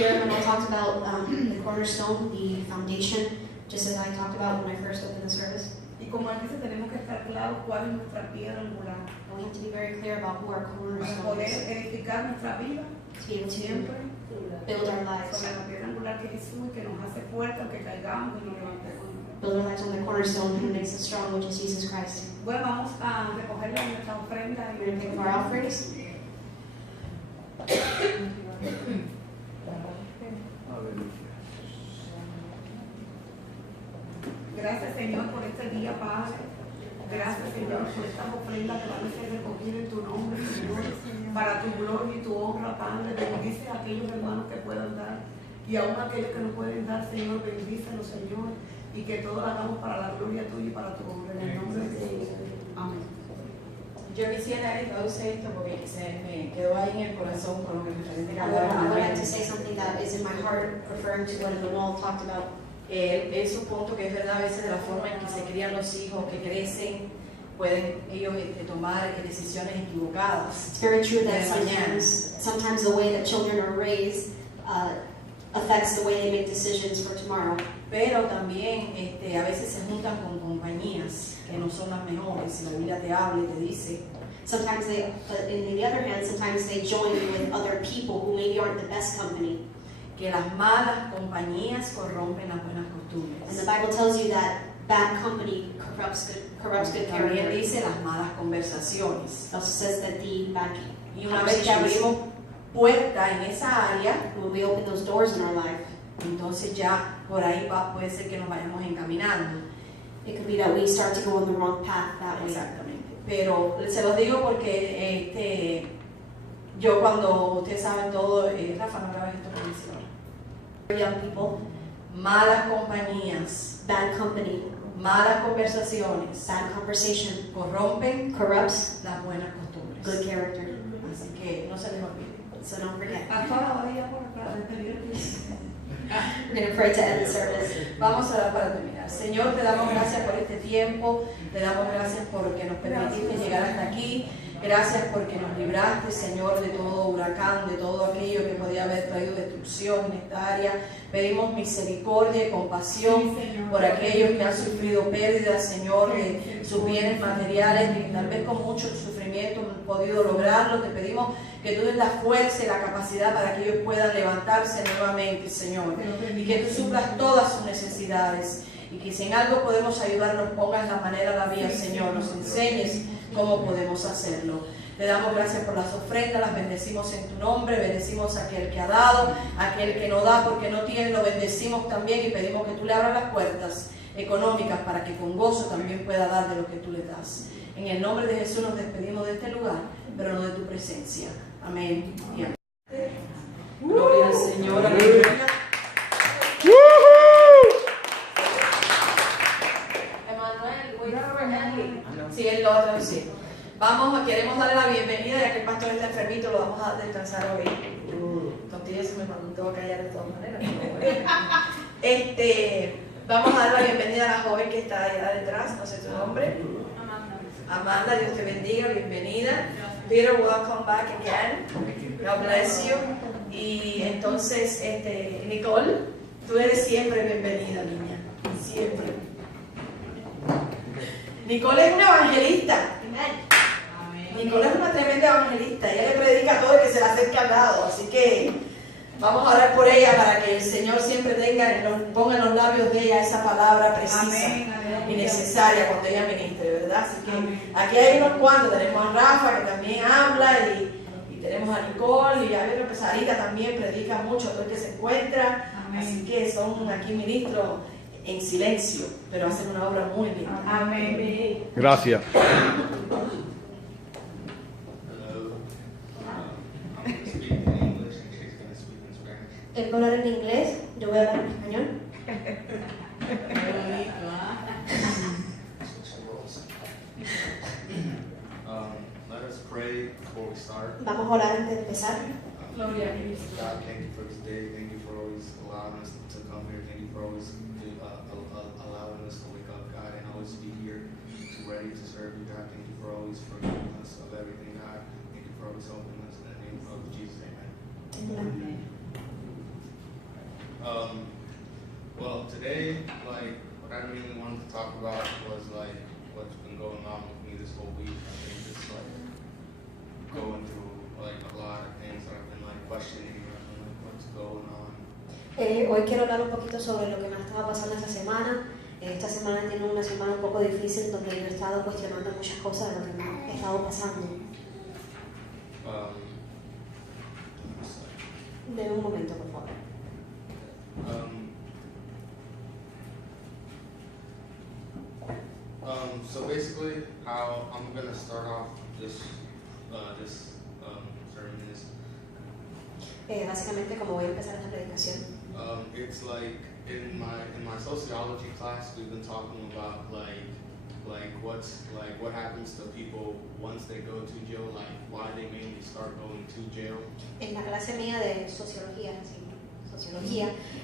here when I talked about the cornerstone, the foundation, just as I talked about when I first opened the service. Y como él dice, tenemos que estar claros cuál es nuestra piedra angular. And we have to be very clear about who our Para cornerstone poder is, edificar nuestra vida to be able to siempre build our lives. sobre la piedra angular que es Jesús, que nos hace fuerte aunque caigamos y nos levantemos. Build our lives on the cornerstone who makes us strong, which is Jesus Christ. Bueno, vamos a recoger nuestra ofrenda. We're going to pick up our offerings. Gracias, Señor, por este día, Padre. Gracias, Señor, por estas ofrendas que van a ser recogidas en tu nombre, Señor, para tu gloria y tu honra, Padre. Bendice a aquellos hermanos que puedan dar y aún a aquellos que no pueden dar, Señor, bendícelos, Señor, y que todo lo hagamos para la gloria tuya y para tu honra. En el nombre de Jesús. Amén. Yo quisiera introducir esto porque se me quedó ahí en el corazón con lo que referente a I would like to say something that is in my heart, referring to what the wall talked about. Es un punto que es verdad a veces de la forma en que se crían los hijos, que crecen, pueden ellos tomar decisiones equivocadas. It's very true that sometimes the way that children are raised affects the way they make decisions for tomorrow. Pero también a veces se juntan con compañías que no son las mejores. Si la Biblia te habla y te dice. Sometimes but in the other hand, sometimes they join with other people who maybe aren't the best company. Que las malas compañías corrompen las buenas costumbres. And the Bible tells you that bad company corrupts good También character. dice las malas conversaciones. It also says that the bad Y una vez que abrimos puerta en esa área, when we open those doors in our life, entonces ya por ahí puede ser que nos vayamos encaminando. it could be that we start to go on the wrong path that way. Exactamente. Pero se los digo porque yo cuando ustedes saben todo, Rafa, no grabes esto por mi ahora. Young people, malas compañías, Bad company, malas conversaciones, bad conversation corrompen corrupts las buenas costumbres. good character. Así que no se les olvide. So don't forget. Pastora, vaya por acá, despedirte. We're going to pray to end the service. Vamos a orar para terminar. Señor, te damos gracias por este tiempo, te damos gracias porque nos permitiste llegar hasta aquí. Gracias porque nos libraste, Señor, de todo huracán, de todo aquello que podía haber traído destrucción en esta área. Pedimos misericordia y compasión por aquellos que han sufrido pérdidas, Señor, de sus bienes materiales, que tal vez con mucho sufrimiento no han podido lograrlo. Te pedimos que tú des la fuerza y la capacidad para que ellos puedan levantarse nuevamente, Señor, y que tú suplas todas sus necesidades. Y que si en algo podemos ayudar, nos pongas la manera, la vía, Señor, nos enseñes cómo podemos hacerlo. Te damos gracias por las ofrendas, las bendecimos en tu nombre, bendecimos a aquel que ha dado, a aquel que no da porque no tiene, lo bendecimos también y pedimos que tú le abras las puertas económicas para que con gozo también pueda dar de lo que tú le das. En el nombre de Jesús nos despedimos de este lugar, pero no de tu presencia. Amén. Y amén. Gloria al Señor. Aleluya. Sí, él lo va a traducir. Queremos darle la bienvenida, ya que el pastor está enfermito, lo vamos a descansar hoy. Tortilla se me mandó a callar de todas maneras. Vamos a dar la bienvenida a la joven que está allá detrás, no sé tu nombre. Amanda, Dios te bendiga, bienvenida. Peter, welcome back again. God bless you. Y entonces, Nicole, tú eres siempre bienvenida, niña. Siempre. Nicole es una evangelista. Nicole es una tremenda evangelista. Ella le predica a todo el que se le acerca al lado. Así que vamos a orar por ella para que el Señor siempre ponga en los labios de ella esa palabra precisa y necesaria cuando ella ministre, ¿verdad? Así que aquí hay unos cuantos. Tenemos a Rafa que también habla y tenemos a Nicole y a ver que Sarita también predica mucho a todo el que se encuentra. Así que son aquí ministros en silencio, pero hacen una obra muy linda. Amén. Gracias. Él va a hablar en inglés, yo voy a hablar en español. Let us pray before we start. Vamos a orar antes de empezar. Gloria a Cristo. God, thank you for this day. Thank you for always allowing us to come here. Thank you for always allowing us to wake up, God, and always be here, ready to serve you, God. Thank you for always forgiving us of everything, God. Thank you for always helping us. In the name of Jesus, amen. Well, today, like, what I mainly wanted to talk about was, like, what's been going on with me this whole week. I think just, like, going through, like, a lot of things that I've been, like, questioning, like, what's going on. Hoy quiero hablar un poquito sobre lo que me estaba pasando esta semana. Esta semana tiene una semana un poco difícil donde yo he estado cuestionando muchas cosas de lo que me ha estado pasando. Deme un momento, por favor. So basically, how I'm gonna start off this sermon is, Básicamente, como voy a empezar esta predicación, it's like in my sociology class, we've been talking about what happens to people once they go to jail, like why they mainly start going to jail. en la clase mía de sociología,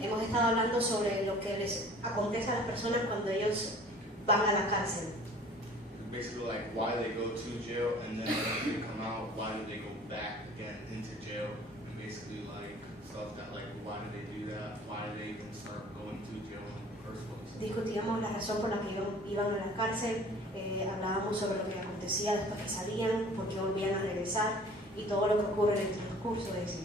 hemos estado hablando sobre lo que les acontece a las personas cuando ellos van a la cárcel. Basically, like why they go to jail, and then when they come out, why do they go back again into jail? And basically, like stuff that like why do they do that? Why do they even start going to jail in the first place? Discutíamos la razón por la que iban a la cárcel, hablábamos sobre lo que acontecía después que salían, por qué volvían a regresar y todo lo que ocurre en el transcurso de ese.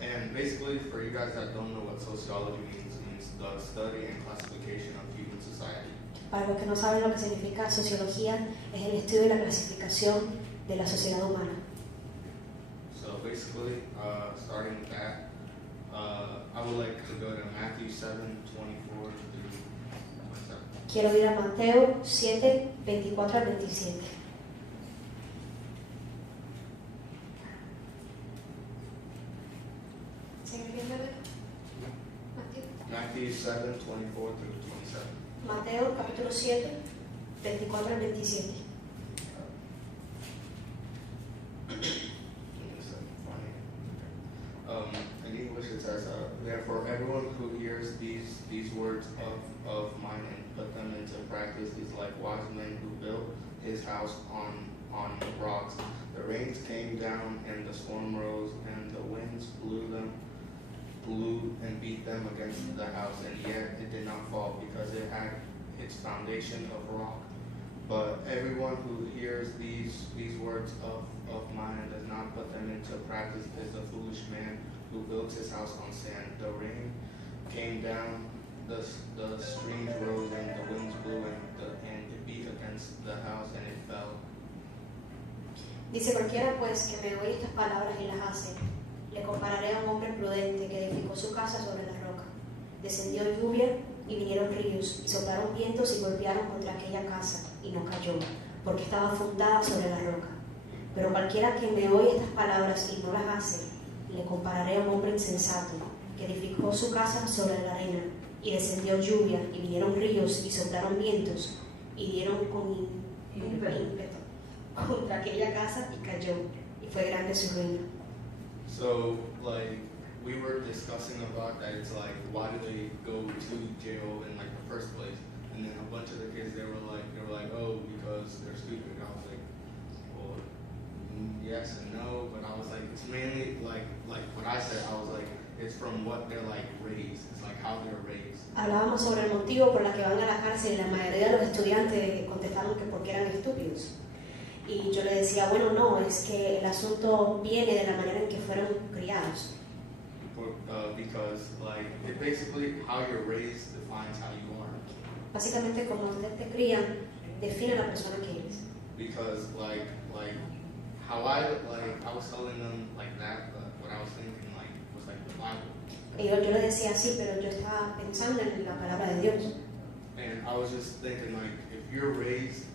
And basically, for you guys that don't know what sociology means the study and classification of human society. Para los que no saben lo que significa sociología, es el estudio y la clasificación de la sociedad humana. So basically, starting with that, I would like to go to Matthew 7:24 through 27. Quiero ir a Mateo 7, 24 al 27. Matthew 7:24 through 27. Mateo capítulo 7, 24 al 27. In English it says, therefore everyone who hears these words of mine and put them into practice is like wise men who built his house on rocks. The rains came down and the storm rose and the winds blew and beat them against the house, and yet it did not fall because it had its foundation of rock. But everyone who hears these words of mine and does not put them into practice is a foolish man who built his house on sand. The rain came down, the streams rose, and the winds blew, and it beat against the house, and it fell. Dice, cualquiera pues que me oye estas palabras y las hace, le compararé a un hombre prudente que edificó su casa sobre la roca. Descendió lluvia y vinieron ríos, y soplaron vientos y golpearon contra aquella casa, y no cayó, porque estaba fundada sobre la roca. Pero cualquiera que me oye estas palabras y no las hace, le compararé a un hombre insensato, que edificó su casa sobre la arena, y descendió lluvia, y vinieron ríos, y soplaron vientos, y dieron con ímpetu contra aquella casa, y cayó, y fue grande su ruina. So, like, we were discussing about that. It's like, why do they go to jail in like the first place? And then a bunch of the kids, they were like, oh, because they're stupid. I was like, well, yes and no, but I was like, it's mainly like what I said. I was like, it's from what they're like raised. It's like how they're raised. Hablábamos sobre el motivo por la que van a la cárcel y la mayoría de los estudiantes contestaron que porque eran estúpidos. Y yo le decía, bueno, no, es que el asunto viene de la manera en que fueron criados. Because like it basically how you're raised defines how you are. Básicamente como ustedes te crían, define la persona que eres. Because like how I was telling them like that, but what I was thinking like was like the Bible. Y yo le decía así, pero yo estaba pensando en la palabra de Dios. And I was just thinking like if you're raised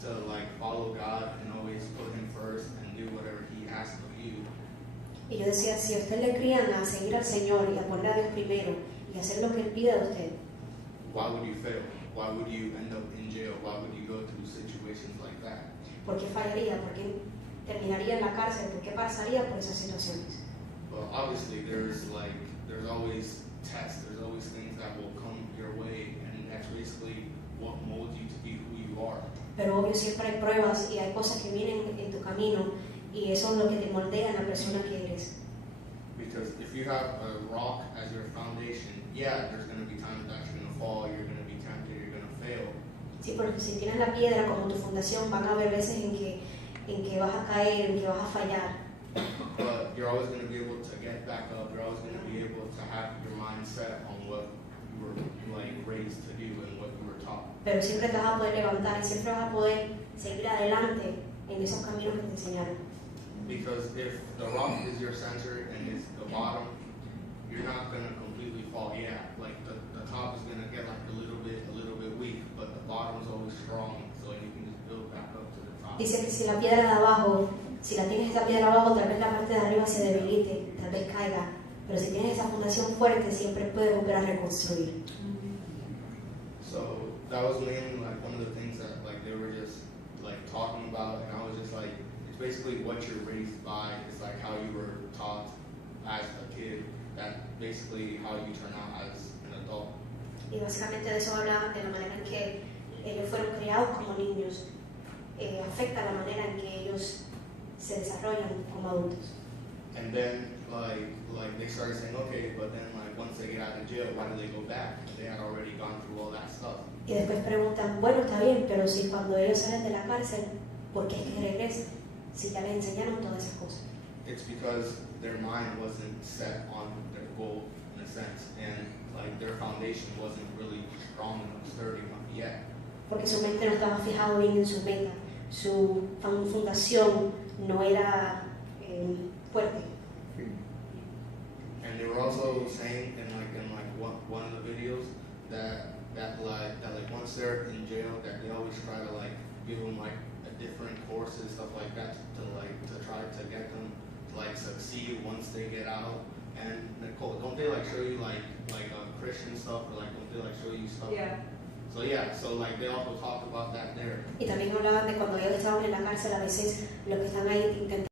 to like follow God and always put Him first and do whatever He asks of you. Y yo decía, si a usted le crían a seguir al Señor y a poner a Dios primero y hacer lo que Él pide de usted, Why would you fail? Why would you end up in jail? Why would you go through situations like that? ¿por qué fallaría? ¿Por qué terminaría en la cárcel? ¿Por qué pasaría por esas situaciones? Well, obviously there's always tests, there's always things that will come your way, and that's basically what molds you to be who you are. Pero obvio siempre hay pruebas y hay cosas que vienen en tu camino y eso es lo que te moldea en la persona que eres. Because if you have a rock as your foundation, yeah, there's going to be times that you're going to fall, you're going to be tempted, you're going to fail. Sí, porque si tienes la piedra como tu fundación, van a haber veces en que vas a caer, en que vas a fallar. But you're always going to be able to get back up. You're always going to be able to have your mind set on what you were like raised to do and what you were taught. Pero siempre te vas a poder levantar y siempre vas a poder seguir adelante en esos caminos que te enseñaron. Because if the rock is your center and it's the bottom, you're not going to completely fall. Yeah, like the top is going to get like a little bit weak, but the bottom is always strong, so you can just build back up to the top. Dice que si la piedra de abajo, si la tienes esta piedra abajo, tal vez la parte de arriba se debilite, tal vez caiga, pero si tienes esa fundación fuerte, siempre puedes volver a reconstruir. So that was mainly like one of the things that like they were just like talking about, and I was just like, it's basically what you're raised by. It's like how you were taught as a kid. That basically how you turn out as an adult. Y básicamente de eso habla, de la manera en que ellos fueron criados como niños, afecta la manera en que ellos se desarrollan como adultos. And then like they started saying, okay, but then like once they get out of jail, why do they go back? They had already gone through all that stuff. Y después preguntan, bueno, está bien, pero si cuando ellos salen de la cárcel, ¿por qué es que regresan? Si ya les enseñaron todas esas cosas. It's because their mind wasn't set on their goal in a sense, and like their foundation wasn't really strong enough, sturdy enough yet. Porque su mente no estaba fijado bien en su meta, su fundación no era fuerte. And they were also saying in one of the videos that once they're in jail, that they always try to like give them like a different courses, stuff like that, to try to get them to like succeed once they get out. And Nicole, don't they like show you like Christian stuff, or like don't they like show you stuff? Yeah. So like they also talk about that there. Y también hablaban de cuando ellos estaban en la cárcel, a veces los que están ahí intentan